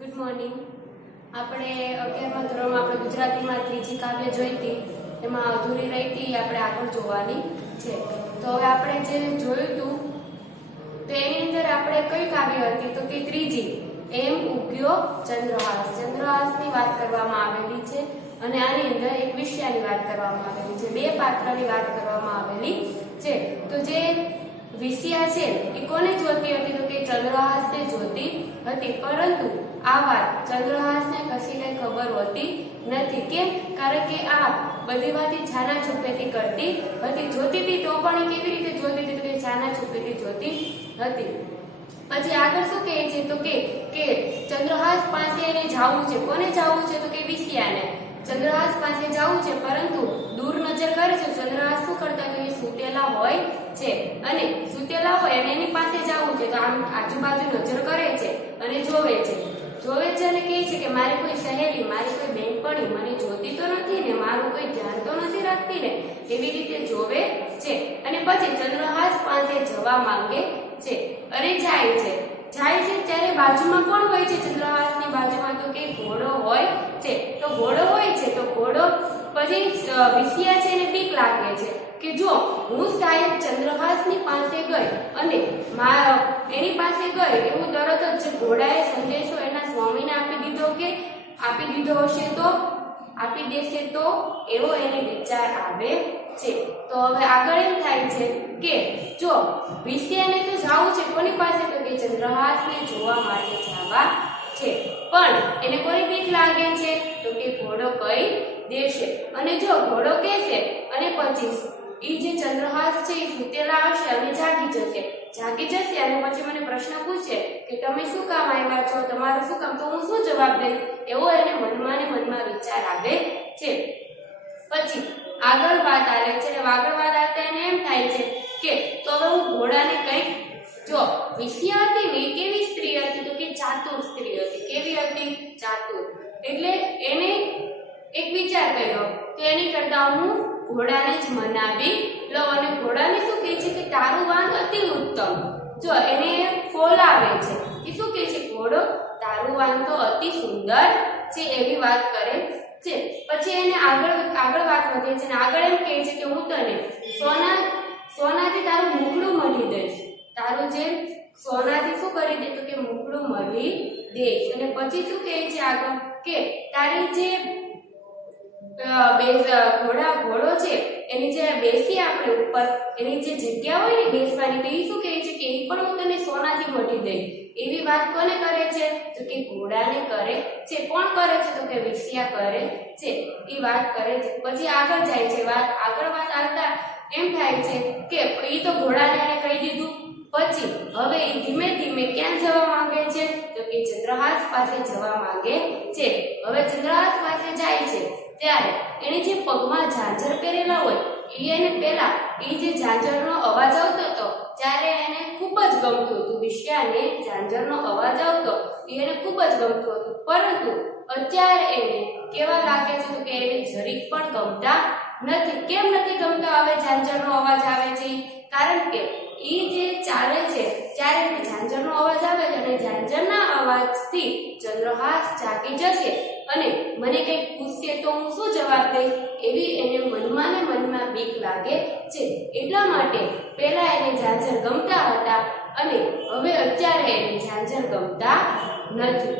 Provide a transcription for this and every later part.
Good morning. આપણે 11મા ધોરણમાં આપણે ગુજરાતીમાં ત્રીજી કાવ્ય જોઈ હતી, એમાં અધૂરી રહી હતી આપણે આગળ જોવાની છે. તો હવે આપણે જે જોયું હતું તો એની અંદર આપણે કઈ કાવ્ય હતી તો કે ત્રીજી, એમ ઉગ્યો ચંદ્રહાસ. ચંદ્રહાસની વાત કરવામાં આવેલી છે અને આની અંદર એક વિષયાની વાત કરવામાં આવેલી છે, બે પાત્રની વાત કરવામાં આવેલી છે. તો જે વિષયા છે એ કોને જોતી હતી તો કે ચંદ્રહાસને જોતી હતી, પરંતુ આ વાત ચંદ્રહાસને કશી કઈ ખબર હોતી નથી. કેમ? કારણ કે આ બધી વાત છાના છુપેથી કરતી હતી. જોતી હતી તો પણ એ કેવી રીતે જોતી હતી તો કે છાના છુપેથી જોતી હતી. પછી આગળ શું કહે છે તો કે ચંદ્રહાસ પાસે એને જાવું છે. કોને જાવું છે તો કે વિષયાને. ચંદ્રહાસ પાસે જાવું છે, પરંતુ દૂર નજર કરે છે. ચંદ્રહાસ શું કરતા તો એ સૂતેલા હોય છે, અને સૂતેલા હોય અને એની પાસે જાવું છે તો આમ આજુબાજુ નજર કરે છે અને જોવે છે અને કહે છે કે મારી કોઈ સહેલી, મારી કોઈ બેનપણી મને જોતી તો નથી ને, મારું કોઈ ધ્યાન તો નથી રાખતી ને, એવી રીતે જોવે છે. અને પછી ચંદ્રહાસ પાસે જવા માંગે છે અને જાય છે. ત્યારે બાજુમાં કોણ હોય છે? ચંદ્રહાસની બાજુમાં તો કે ઘોડો હોય છે. તો ઘોડો હોય છે તો ઘોડો પછી વિષયા છે એને બીક લાગે છે કે જો હું શાયદ ચંદ્રહાસની પાસે ગઈ અને એની પાસે ગઈ એવું તરત જ ઘોડાએ સંદેશો એના સ્વામીને આપી દીધો હશે તો આપી દેશે તો એવો એને વિચાર આવે છે. તો હવે આગળ એમ થાય છે કે જો વિષયાને તો જાવું છે કોની પાસે તો કે ચંદ્રહાસને જોવા માટે જવા છે, પણ એને કોઈ બીક લાગે છે તો કે ઘોડો કહી દેશે. અને જો ઘોડો કહેશે અને પછી એ જે ચંદ્રહાસ છે એ સૂતેલા હશે અને જાગી જશે અને પછી મને પ્રશ્ન પૂછે કે તમે શું કામ આવ્યા છો, તમારું શું કામ, તો હું શું જવાબ દઈશ, એવો એને મનમાં વિચાર આવે છે. પછી આગળ વાત આવે છે અને આગળ વાત આવતા એને એમ થાય છે કે તો હવે હું ઘોડાને કંઈક, જો વિષયા હતી ને કેવી સ્ત્રી હતી તો કે ચાતુર સ્ત્રી હતી. કેવી હતી? ચાતુર. એટલે એને એક વિચાર કર્યો કે એની કરતા હું ઘોડાને જ મનાવી લઉં. અને ઘોડાને શું કહે છે કે તારું વાન અતિ ઉત્તમ. જો એને ફોલ આવે છે કે શું કહે છે ઘોડો, તારું વાન તો અતિ સુંદર છે, એવી વાત કરે છે. પછી એને આગળ વાત વધે છે અને આગળ એમ કહે છે કે હું તને સોનાથી તારું મુખડું મળી દઈશ. તારું જે સોનાથી શું કરી દે તો કે મુખડું મળી દઈશ. અને પછી શું કહે છે આગળ કે તારી જે ઘોડો છે એની જે બેસી આપણે ઉપર એની જે જગ્યા હોય ને બેસવાની, તો એ શું કહે છે કે એ પણ હું તને સોનાથી મળી દઈશ. એવી વાત કોને કરે છે તો કે ઘોડાને કરે છે. કોણ કરે છે તો કે વિષયા કરે છે. એ વાત કરે છે. પછી આગળ જાય છે આગળ વાત આવતા એમ થાય છે કે એ તો ઘોડાને એને કહી દીધું. પછી હવે એ ધીમે ધીમે ક્યાં જવા માંગે છે તો કે ચંદ્રહાસ પાસે જવા માંગે છે. હવે ચંદ્રહાસ પાસે જાય છે ત્યારે એને જે પગમાં ઝાંઝર પહેરેલા હોય એને પહેલા એ જે ઝાંઝરનો અવાજ આવતો હતો ત્યારે એને ખૂબ જ ગમતું હતું. વિષયાને ઝાંઝરનો અવાજ આવતો એને ખૂબ જ ગમતું હતું, પરંતુ અત્યારે એને કેવા લાગે છે તો કે એને જરીક પણ ગમતા નથી. કેમ નથી ગમતા? હવે ઝાંઝરનો અવાજ આવે છે કારણ કે એ જે ચાલે છે ત્યારે ઝાંઝરનો અવાજ આવે છે અને ઝાંઝરના અવાજથી ચંદ્રહાસ જાગી જશે અને મને કંઈક પૂછશે તો હું શું જવાબ દઈશ, એવી એને મનમાં બીક લાગે છે. એટલા માટે પહેલા એને ઝાંઝર ગમતા હતા અને હવે અત્યારે એને ઝાંઝર ગમતા નથી.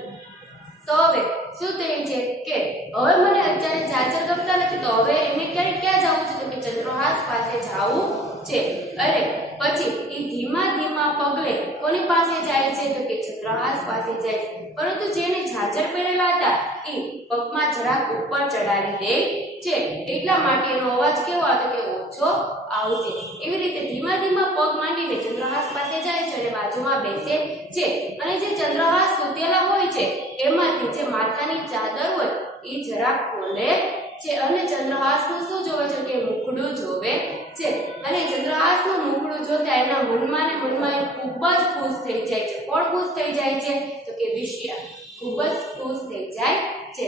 તો હવે શું થાય છે કે હવે મને અત્યારે ઝાંઝર ગમતા નથી, તો હવે એને ક્યાં જવું છે તો કે ચંદ્રહાસ પાસે જવું છે. અરે પછી એ ધીમા પગલે કોની પાસે જાય છે તો કે ચંદ્રહાસ પાસે જાય છે, પરંતુ જેને ઝાંઝર પહેરેલા હતા એ પગમાં જરાક ઉપર ચડાવી દે છે. એટલા માટે એનો અવાજ કેવો આવતો કે ઓછો આવશે. એવી રીતે ધીમા પગ માંડીને ચંદ્રહાસ પાસે જાય છે અને બાજુમાં બેસે છે. અને જે ચંદ્રહાસ સૂતેલા હોય છે એમાંથી જે માથાની ચાદર હોય એ જરાક ખોલે છે અને ચંદ્રહાસનું શું જોવે છે કે મુખડું જોવે છે. અને ચંદ્રહાસનું મુખડું જોતા એના મનમાં એ ખૂબ જ ખુશ થઈ જાય છે. કોણ ખુશ થઈ જાય છે તો કે વિષયા ખૂબ જ ખુશ થઈ જાય છે.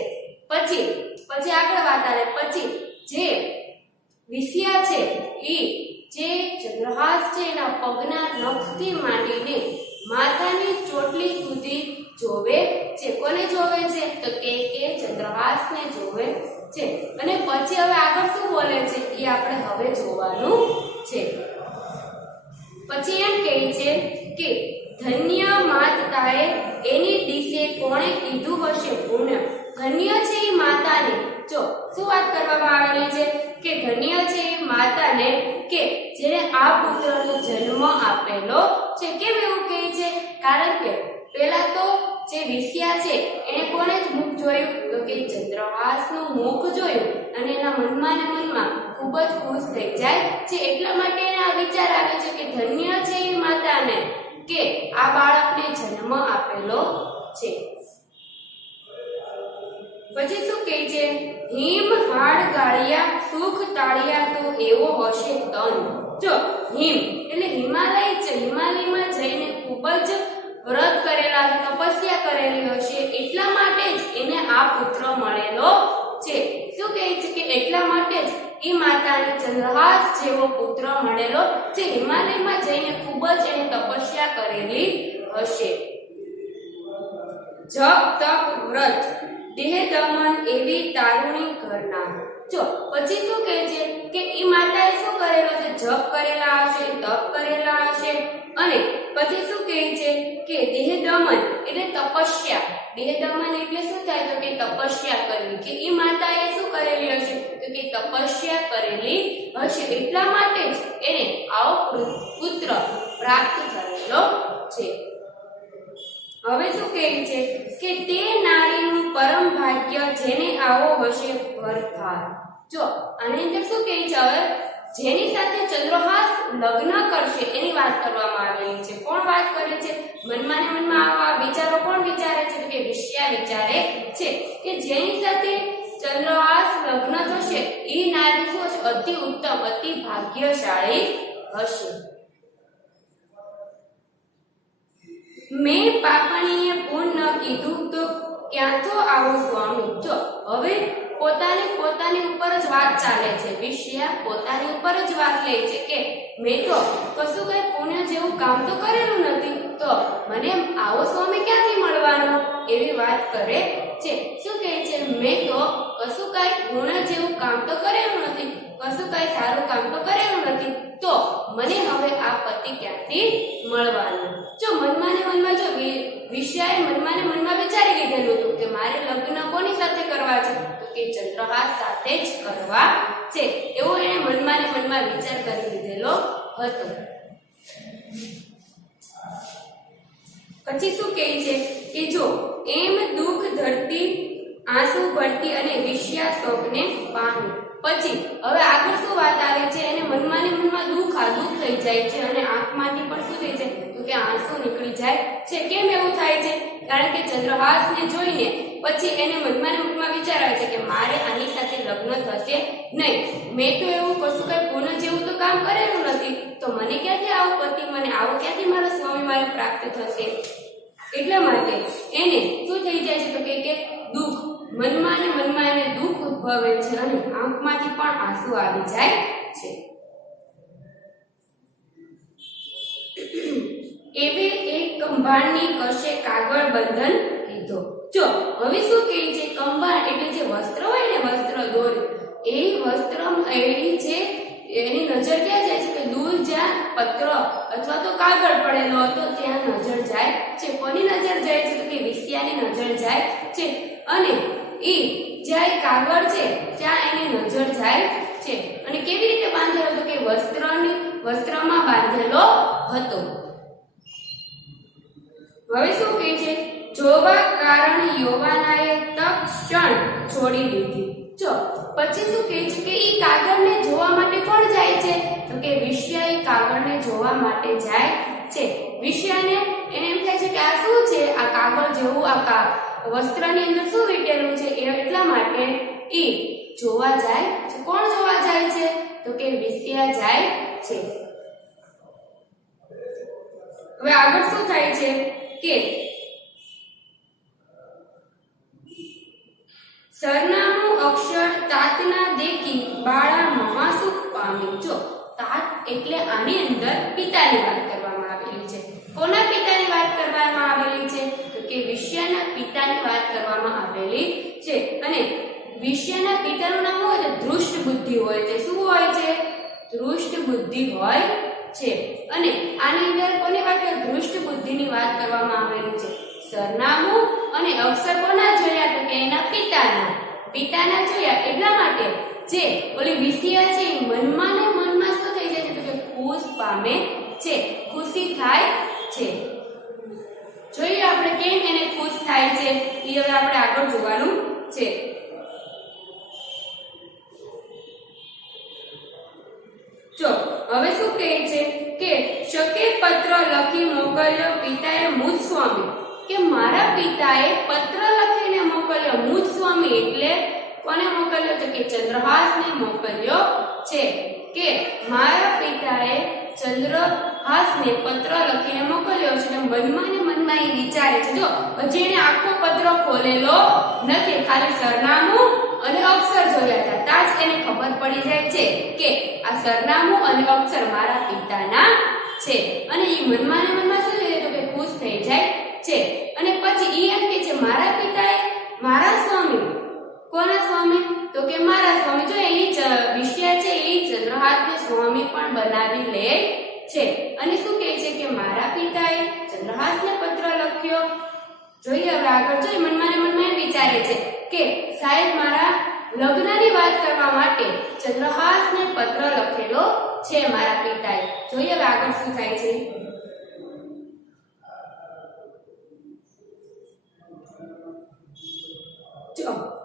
પછી આગળ વાત આવે. પછી જે વિષયા છે એ જે ચંદ્રહાસ છે એના પગના નખથી માંડીને માથાની ચોટલી સુધી જોવે છે. કોને જોવે છે? તો કે ચંદ્રહાસને જોવે છે. અને પછી હવે આગળ શું બોલે છે એ આપણે હવે જોવાનું છે. પછી એમ કહે છે કે ધન્ય માતાએ એની દિશે કોણે કીધું હશે પુણ્ય. ધન્ય છે એ માતાને, જો શું વાત કરવામાં આવેલી છે કે ધન્ય છે એ માતાને કે જેને આ પુત્રનો જન્મ આપેલો છે. કેમ એવું કહે છે? કારણ કે પહેલા તો જે વિષ્યા છે એને કોને મુખ જોયું? તો કે ચંદ્રહાસનું મુખ જોયું અને એના મનમાં ને મનમાં ખૂબ જ ખુશ થઈ જાય છે. એટલા માટે એને આ વિચાર આવે છે કે ધન્ય છે એ માતાને કે આ બાળકને જન્મ આપેલો છે. પછી શું કહે છે? હિમ હાડ ગાળિયા સુખ તાળિયા તો એવો હશે તન. જો હિમ એટલે હિમાલય છે. હિમાલયમાં જઈને ખૂબ જ વ્રત કરેલા, તપસ્યા કરેલી હશે, એટલા માટે જ એને આ પુત્ર મળેલો છે. શું કહે છે કે એટલા માટે જ એ માતાને ચંદ્રહાસ જેવો પુત્ર મળેલો છે. હિમાલયમાં જઈને ખૂબ જ એને તપસ્યા કરેલી હશે. જપ તપ વ્રત દેહ દમન એવી તારુણી ઘરના. જો પછી શું કહે છે કે એ માતાએ શું કરેલો છે? જપ કરેલા હશે, તપ કરેલા હશે. અને પછી શું કહે છે કે દેહ દમન એટલે તપસ્યા. દેહ દમન એટલે શું થાય? તો કે તપસ્યા કરવી. કે એ માતાએ શું કરેલી હશે? તો કે તપસ્યા કરેલી હશે. એટલા માટે જ એને આવો પુત્ર પ્રાપ્ત થયેલો છે. હવે શું કહે છે કે તે નારીનું પરમ ભાગ્ય જેને આવો હશે ભરથાર. જો આની અંદર શું કહે છે? હવે જેની સાથે ચંદ્રહાસ લગ્ન કરશે એની વાત કરવામાં આવેલી છે. કોણ વાત કરે છે? મનમાં ને મનમાં આવા વિચારો કોણ વિચારે છે? તો કે વિષ્યા વિચારે છે કે જેની સાથે ચંદ્રહાસ લગ્ન થશે એ નારી શું હશે? અતિ ઉત્તમ, અતિ ભાગ્યશાળી હશે. મેં પાપણીએ પૂર્ણ કીધું તો ક્યાં તો આવો સ્વામી. જો હવે પોતાની ઉપર જ વાત ચાલે છે. વિષ્યા પોતાની ઉપર જ વાત લે છે કે મેં તો કશું કઈ પુણ્ય જેવું કામ તો કરેલું નથી, તો મને આવો સ્વામી ક્યાંથી મળવાનો? એવી વાત કરે છે. શું કહે છે? મેં તો કશું કઈ પુણ્ય જેવું કામ તો કરેલું નથી, કશું કઈ સારું કામ તો કરેલું નથી, તો મને હવે આ પતિ ક્યાંથી મળવાનો? જો મનમાં ને મનમાં જો વિષ્યાએ મનમાં ને મનમાં વિચારી લીધેલું હતું કે મારે લગ્ન કોની સાથે કરવા છે? તો કે ચંદ્રહાસ સાથે જ કરવા છે. એવો એને મનમાં ને મનમાં વિચાર કરી લીધેલો હતો. પછી શું કહે છે કે જો એમ દુઃખ ધરતી આંસુ ભરતી અને વિષ્યા શોકને પામી. પછી હવે આગળ શું વાત આવે છે? એને મનમાં ને મનમાં દુઃખ થઈ જાય છે અને આંખમાંથી પણ શું થઈ જાય? તો કે આંસુ નીકળી જાય છે. કેમ એવું થાય છે? કારણ કે ચંદ્રહાસને જોઈને પછી એને મનમાં ને મનમાં વિચાર આવે છે કે મારે આની સાથે લગ્ન થશે નહીં. મેં તો એવું કશું કઈ પુણ્ય જેવું તો કામ કરેલું નથી, તો મને ક્યાંથી આવો પતિ, મને આવો ક્યાંથી મારો સ્વામી મારે પ્રાપ્ત થશે? એટલા માટે એને શું થઈ જાય છે? તો કે દુઃખ મનમાં ને મનમાં એને દુઃખ ઉદ્ભવે છે અને આંખમાંથી પણ આંસુ આવી જાય છે. એવી એક કંભાળની કશે કાગળ બંધન કીધો. જો હવે શું કહે છે? કંભાળ એટલે જે વસ્ત્ર હોય ને, વસ્ત્ર દોરી, એ વસ્ત્ર એની જે એની નજર ક્યાં જાય છે? કે દૂર જ્યાં પત્ર અથવા તો કાગળ પડેલો હતો ત્યાં નજર જાય છે. કોની નજર જાય છે? તો કે વિષ્યાની નજર જાય છે. અને એ જ્યાં કાગળ છે ત્યાં એની નજર જાય છે. અને કેવી રીતે બાંધેલો? તો કે વસ્ત્રમાં બાંધેલો હતો. હવે શું કહે છે? જોવા કારણ યૌવનાએ તક્ષણ છોડી દીધી. જો પછી શું કહે છે કે એ કાગળને જોવા માટે કોણ જાય છે? તો કે વિષ્યા એ કાગળને જોવા માટે જાય છે. વિષ્યાને એને એમ થાય છે કે આ શું છે? આ કાગળ જેવું આ વસ્ત્રની અંદર શું વીટેલું છે? એટલા માટે એ જોવા જાય છે. કોણ જોવા જાય છે? તો કે વિષ્યા જાય છે. હવે આગળ શું થાય છે કે સરનામું અક્ષર તાતના દેખી બાળા મહાસુખ પામી. જો તાત એટલે આની અંદર પિતાની વાત કરવામાં આવેલી છે. કોના પિતાની વાત કરવામાં આવેલી છે? તો કે વિષ્યાના પિતાની વાત કરવામાં આવેલી છે અને વિષ્યાના પિતાનું નામ હોય તો ધૃષ્ટ બુદ્ધિ હોય છે. શું હોય છે? ધૃષ્ટ બુદ્ધિ હોય છે. અને આની અંદર કોની વાત ધૃષ્ટ બુદ્ધિની વાત કરવામાં આવેલી છે. સરનામું અને અક્ષર કોના જોયા તો કે એના પિતાના જોયા એટલા માટે જે ઓલી વિષયા છે મનમાં ને મનમાં શું થઈ જાય છે તો કે ખુશ પામે છે, ખુશી થાય છે. જોઈએ આપણે કેમ એને ખુશ થાય છે એ હવે આપણે આગળ જોવાનું છે. જો હવે શું કહે છે કે શકે પત્ર લખી મોકલ્યો પિતાએ મુજ સ્વામી, કે મારા પિતાએ પત્ર લખીને મોકલ્યો. મુજ સ્વામી એટલે કોને મોકલ્યો તો કે ચંદ્રહાસને મોકલ્યો છે. કે મારા પિતાએ ચંદ્રહાસને પત્ર લખીને મોકલ્યો છે. મનમાં ને મનમાં એ વિચારે છે. જો હજી એને આખો પત્ર ખોલેલો નથી, ખાલી સરનામું અને અક્ષર જોયા હતા તાજ એને ખબર પડી જાય છે કે આ સરનામું અને અક્ષર મારા પિતાના છે. અને એ મનમાં ને મનમાં શું જોઈએ તો કે ખુશ થઈ જાય છે. અને પછી એ એમ કે છે મારા પિતાએ મારા સ્વામી, કોના સ્વામી તો કે મારા સ્વામી. જો એ વિષયા છે એ ચંદ્રહાસને સ્વામી પણ બનાવી લે છે. અને શું કહે છે કે મારા પિતાએ ચંદ્રહાસને પત્ર લખ્યો. જોઈએ હવે આગળ જોઈએ મનમાં ને મનમાં વિચારે છે કે સાહેબ મારા લગ્નની વાત કરવા માટે ચંદ્રહાસને પત્ર લખેલો છે મારા પિતાએ. જોઈએ હવે આગળ શું થાય છે.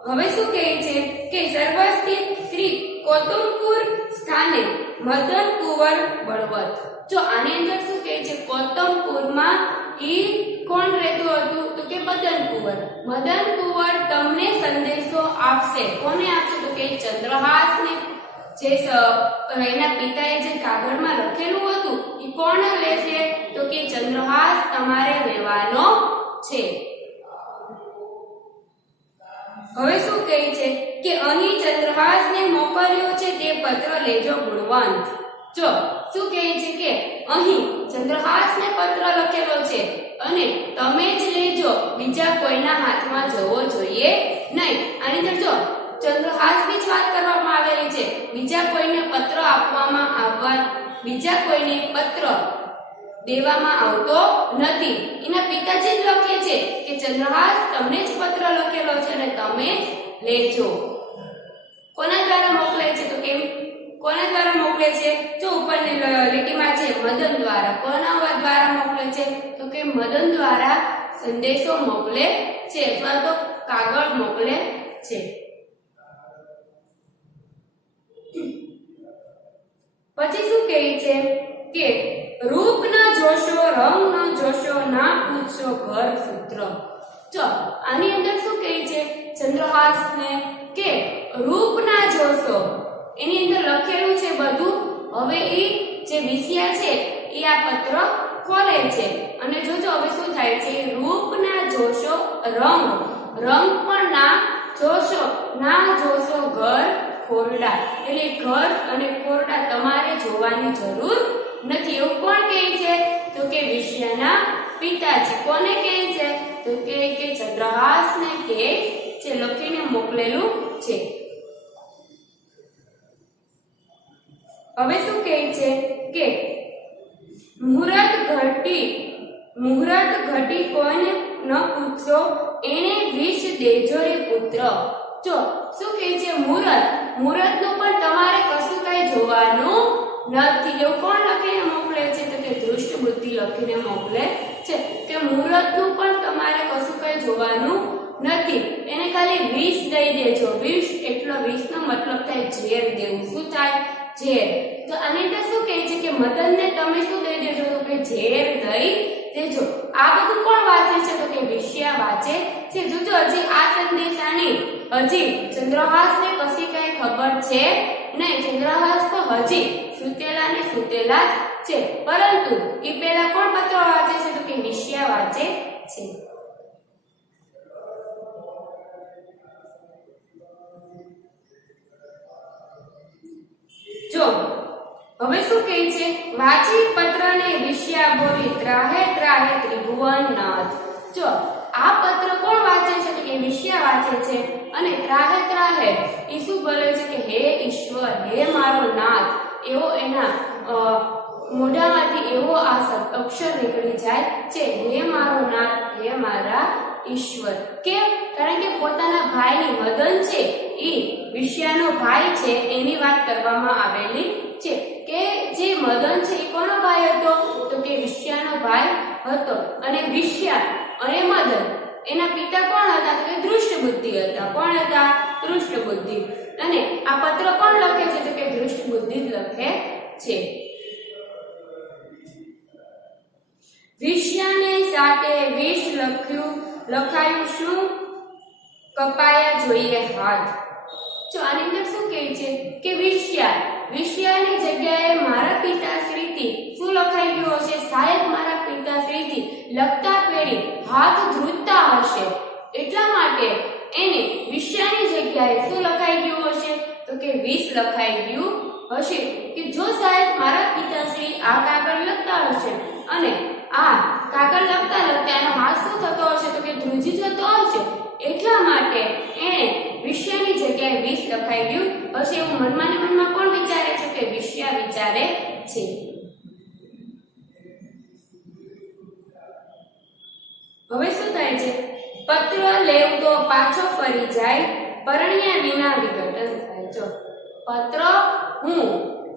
હવે શું કહે છે કે સર્વસ્થિત શ્રી કૌતુમપુર સ્થાને મદન કુંવર બળવત. જો આની અંદર શું કહે છે કૌતુમપુરમાં ઈ કોણ રહેતું હતું તો કે મદન કુંવર. મદન કુંવર તમને સંદેશો આપશે. કોને આપશે તો કે ચંદ્રહાસને. જે એના પિતાએ જે કાગળમાં લખેલું હતું એ કોણ લેશે તો કે ચંદ્રહાસ તમારે લેવાનો છે. હવે શું કહે છે કે અહીં ચંદ્રહાસને મોકલ્યો છે તે પત્ર લેજો ગુણવંત. જો શું કહે છે કે અહીં ચંદ્રહાસને પત્ર લખેલો છે અને તમે જ લેજો, બીજા કોઈના હાથમાં જવો જોઈએ નહીં. આની અંદર જો ચંદ્રહાસની જ વાત કરવામાં આવેલી છે. બીજા કોઈને પત્ર બીજા કોઈને પત્ર દેવામાં આવતો નથી. એના પિતાજી જ લખે છે કે ચંદ્રહાસ તમને જ પત્ર લખેલો છે અને તમે લેજો. કોના દ્વારા મોકલે છે તો કેમ કોના દ્વારા મોકલે છે? જો ઉપરની લીટીમાં છે મદન દ્વારા. કોના દ્વારા મોકલે છે તો કે મદન દ્વારા સંદેશો મોકલે છે અથવા તો કાગળ મોકલે છે. પછી શું કહે છે કે રૂપ ન જોશો, રંગ ન જોશો, ના પૂછશો ઘર સૂત્ર. જો આની અંદર શું કહે છે ચંદ્રહાસને કે રૂપ ના જોશો, એની અંદર લખેલું છે બધું. હવે એ જે વિષયા છે એ આ પત્ર ખોલે છે અને જોજો હવે શું થાય છે. રૂપ ના જોશો, રંગ પણ ના જોશો, ના જોશો ઘર ખોરડા. એટલે ઘર અને ખોરડા તમારે જોવાની જરૂર નથી. એવું કોણ કહે છે તો કે વિષયાના પિતાજી. કોને કહે છે તો કે ચંદ્રહાસને કે જે લખીને મોકલેલું છે. હવે શું કહે છે કે મુહૂર્ત ઘટી કોઈને ન પૂછશો, એને વિષ દેજો રે પુત્ર. જો શું કહે છે મુહૂર્તનું પણ તમારે કશું કઈ જોવાનું નથી. એવું કોણ લખીને મોકલે છે તો કે ધૃષ્ટ બુદ્ધિ લખીને મોકલે છે કે મુહૂર્તનું પણ તમારે કશું કઈ જોવાનું નથી. એને ખાલી વિષ દઈ દેજો. વિષ એટલો વિષનો મતલબ થાય ઝેર દેવું. શું થાય? ઝેર. તો આની અંદર શું કહે છે કે મદનને તમે શું દઈ દેજો તો કે ઝેર દઈ દેજો. આ બધું કોણ વાંચે છે તો કે વિષયા વાંચે છે. જોજો હજી આ સંદેશાની હજી ચંદ્રહાસને કશી કઈ ખબર છે નહીં. ચંદ્રહાસ તો હજી સુતેલા ને સુતેલા જ છે. પરંતુ એ પહેલા કોણ પત્ર વાંચે છે તો કે વિષયા વાંચે છે. જો હવે શું કહે છે વાંચી પત્રને વિષયા બોલી ત્રાહે ત્રાહે ત્રિભુવનનાથ. જો આ પત્ર કોણ વાંચે છે તો કે વિષ્યા વાંચે છે અને ત્રાહે ત્રાહે ઈ શું બોલે છે કે હે ઈશ્વર, હે મારો નાથ, એવો એના મોઢામાંથી એવો આ અક્ષર નીકળી જાય છે, હે મારો નાથ, હે મારા ઈશ્વર. કેમ? કારણ કે પોતાના ભાઈની મદન છે એ વિષ્યાનો ભાઈ છે એની વાત કરવામાં આવેલી છે કે જે મદન છે એ કોનો ભાઈ હતો તો કે વિષ્યાનો ભાઈ હતો. અને વિષ્યા અને મદન એના પિતા કોણ હતા તો કે દૃષ્ટબુદ્ધિ હતા. કોણ હતા? દૃષ્ટબુદ્ધિ. અને આ પત્ર કોણ લખે છે તો કે દૃષ્ટબુદ્ધિ લખે છે. વિષ્યાને સાથે વિષ લખાયું શું કપાયા જોઈએ હાથ. જો આની અંદર શું કહે છે કે વિષ્યાની જગ્યાએ મારા પિતાશ્રીથી શું લખાઈ ગયું હશે? શાયદ મારા પિતાશ્રીથી લખતા ફેરી હાથ ધ્રુજતા હશે, એટલા માટે એને વિષ્યાની જગ્યાએ શું લખાઈ ગયું હશે તો કે વિષ લખાઈ ગયું હશે. કે જો શાયદ મારા પિતાશ્રી આ કાગળ લખતા હશે અને આ કાગળ લખતા એનો હાથ શું થતો હશે તો કે ધ્રુજી જતો હશે, એટલા માટે એને વિષ્યાની જગ્યાએ વિષ લખાઈ ગયું હશે એવું મનમાં ને મનમાં કોણ વિચારે છે કે વિષ્યા વિચારે છે. હવે શું થાય છે? પત્ર લેવ તો પાછો ફરી જાય, પરણ્યા વિના વિઘટન થાય. જો પત્ર હું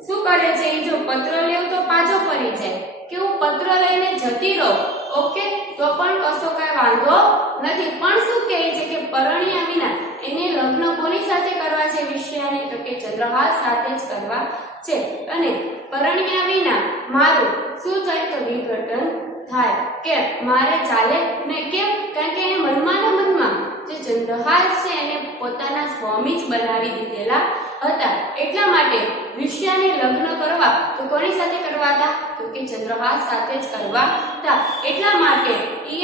શું કરે છે? જો પત્ર લેવ તો પાછો ફરી જાય કે હું પત્ર લઈને જતી રહું, ઓકે, તો પણ કશો કઈ વાંધો નથી. પણ શું કહે છે કે પરણ્યા વિના એને લગ્ન કોની સાથે કરવા છે વિષ્યાને તો કે ચંદ્રહાસ સાથે જ કરવા છે. અને પરણ્યા વિના મારું શું થાય તો વિઘટન થાય કે મારે ચાલે ને. કેમ? કારણ કે એને મનમાં ને મનમાં જે ચંદ્રહાસ છે એને પોતાના સ્વામી જ બનાવી દીધેલા હતા, એટલા માટે વિષ્યાને લગ્ન કરવા તો કોની સાથે કરવા હતા તો કે ચંદ્રહાસ સાથે જ કરવા હતા. એટલા માટે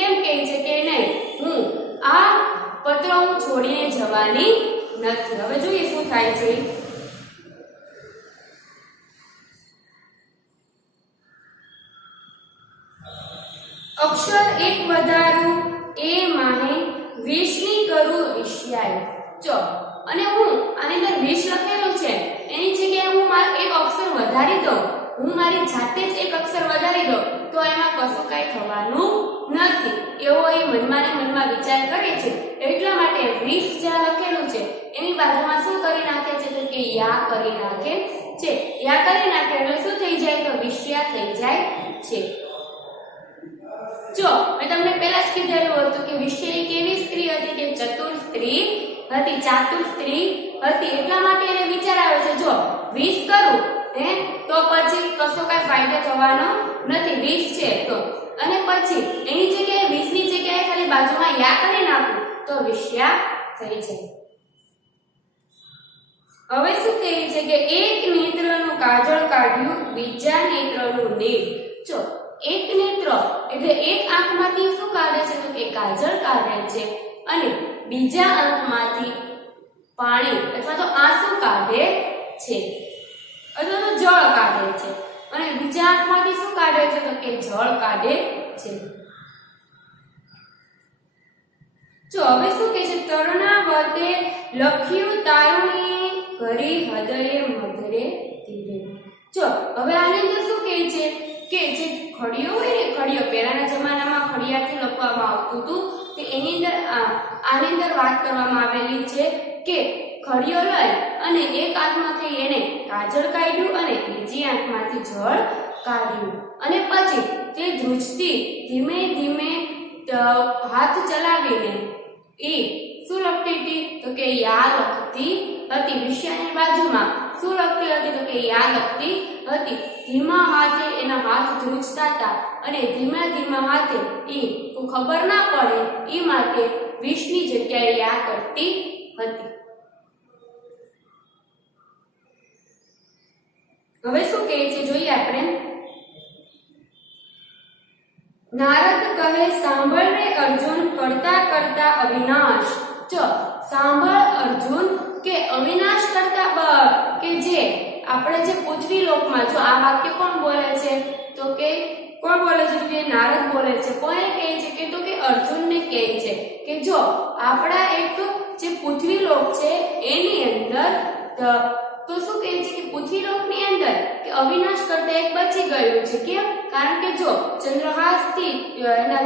એમ કહે છે કે નહીં, હું આ પત્ર હું છોડીને જવાની નથી. હવે જોઈએ શું થાય છે. અક્ષર એક વધારું એ માહે વિષની કરું વિષ્યાય. જો અને હું આની અંદર વિષ લખેલું છે એની જગ્યાએ હું એક અક્ષર વધારી દઉં, હું મારી જાતે જ એક અક્ષર વધારી દઉં તો એમાં કશું કઈ થવાનું નથી, એવો એ મનમાં ને મનમાં વિચાર કરે છે. એટલા માટે વિષ જ્યાં લખેલું છે એની બાજુમાં શું કરી નાખે છે તો કે યા કરી નાખે છે. યા કરી નાખે એટલે શું થઈ જાય તો વિષ્યા થઈ જાય છે. જો મેં તમને પહેલા જ કીધેલું હતું કે વિષ્યા કેવી સ્ત્રી હતી કે ચતુર સ્ત્રી હતી, ચાતુર સ્ત્રી હતી. એટલા માટે એને વિચાર આવે છે જો વિષ કરું તો પછી કશો કઈ ફાયદો થવાનો નથી, વિષ છે તો. અને પછી એની જગ્યાએ વિષની જગ્યાએ ખાલી બાજુમાં યા કરી નાખું તો વિષ્યા થઈ જાય. હવે શું કહે છે કે એક નેત્રનું કાજળ કાઢ્યું, બીજા નેત્રનું નીર. જો એક નેત્ર એટલે એક આંખમાંથી શું કાઢે છે તો કે કાજળ કાઢે છે અને બીજા આંખમાંથી પાણી અથવા તો આંસુ કાઢે છે અથવા તો જળ કાઢે છે. અને બીજા આંખમાંથી શું કાઢે છે તો કે જળ કાઢે છે. જો હવે શું કહે છે? તરણાવતે લખ્યું તારુણી ઘરી હૃદયે મધરે ધીરે. જો હવે આની અંદર શું કહે છે કે જે ખડીઓ હોય ને, ખડીઓ પહેલાના જમાનામાં ખડિયાથી લખવામાં આવતું હતું, તે એની અંદર આની અંદર વાત કરવામાં આવેલી છે કે ખડીઓ લઈ અને એક આંખમાંથી એને કાજળ કાઢ્યું અને બીજી આંખમાંથી જળ કાઢ્યું અને પછી તે ધ્રુજતી ધીમે ધીમે હાથ ચલાવીને એ શું લખતી હતી તો કે યા લખતી હતી. વિષ્યાની બાજુમાં શું લખતી હતી તો કે યા લખતી હતી. ધીમા હાથે એના હાથ ધ્રુજતા હતા અને ધીમા ધીમા હાથે એ ખબર ના પડે એ માટે વિષની જગ્યાએ યા કરતી હતી. હવે શું કહે છે જોઈએ આપણે. નારદ કહે સાંભળ રે અર્જુન, કરતા કરતા અવિનાશ. જો સાંભળ અર્જુન કે અવિનાશ કરતા કે જે આપણે જે પૃથ્વી લોકમાં, જો આ વાક્ય કોણ બોલે છે તો કે કોણ બોલે છે કે નારદ બોલે છે. કોને કહે છે કે તો કે અર્જુનને કહે છે જો આપણા એક જે પૃથ્વીલોક છે એની અંદર તો શું કહે છે કે પૃથ્વીલોકની અંદર કે અવિનાશ કરતા એક બચી ગયું છે કેમ કારણ કે જો ચંદ્રહાસથી એના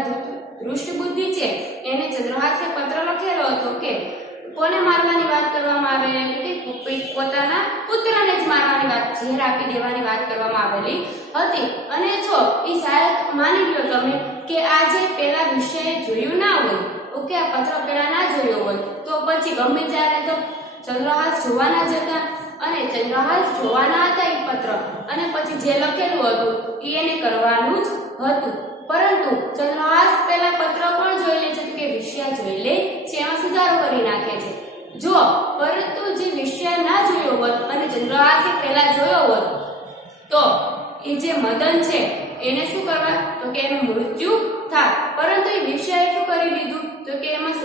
દૃષ્ટિ બુદ્ધિ છે એને ચંદ્રહાસે પત્ર લખેલો હતો કે કોને મારવાની વાત કરવામાં આવેલી કે પોતાના પુત્રને જ મારવાની વાત ઝેર આપી દેવાની વાત કરવામાં આવેલી હતી અને જો એ શાયદ માની લો તમે કે આ જે પેલા વિષય જોયું ના હોય ઓકે આ પત્ર પેલા ના જોયો હોય તો પછી ગમે ત્યારે તો ચંદ્રહાસ જોવાના જ હતા અને ચંદ્રહાસ જોવાના હતા એ પત્ર અને પછી જે લખેલું હતું એ એને કરવાનું જ હતું પરંતુ ચંદ્રહાસ પેલા પત્ર પણ જોઈ લે છે કે વિષય જોઈ લે છે એમાં સુધારો કરી નાખે છે જો પરંતુ જે વિષય ના જોયો હોત અને ચંદ્રહાસે પેલા જોયો હોત તો એ જે મદન છે એને શું કરવા તો કે એનું મૃત્યુ થાય પરંતુ એ વિષયે શું કરી દીધું તો કે એમાં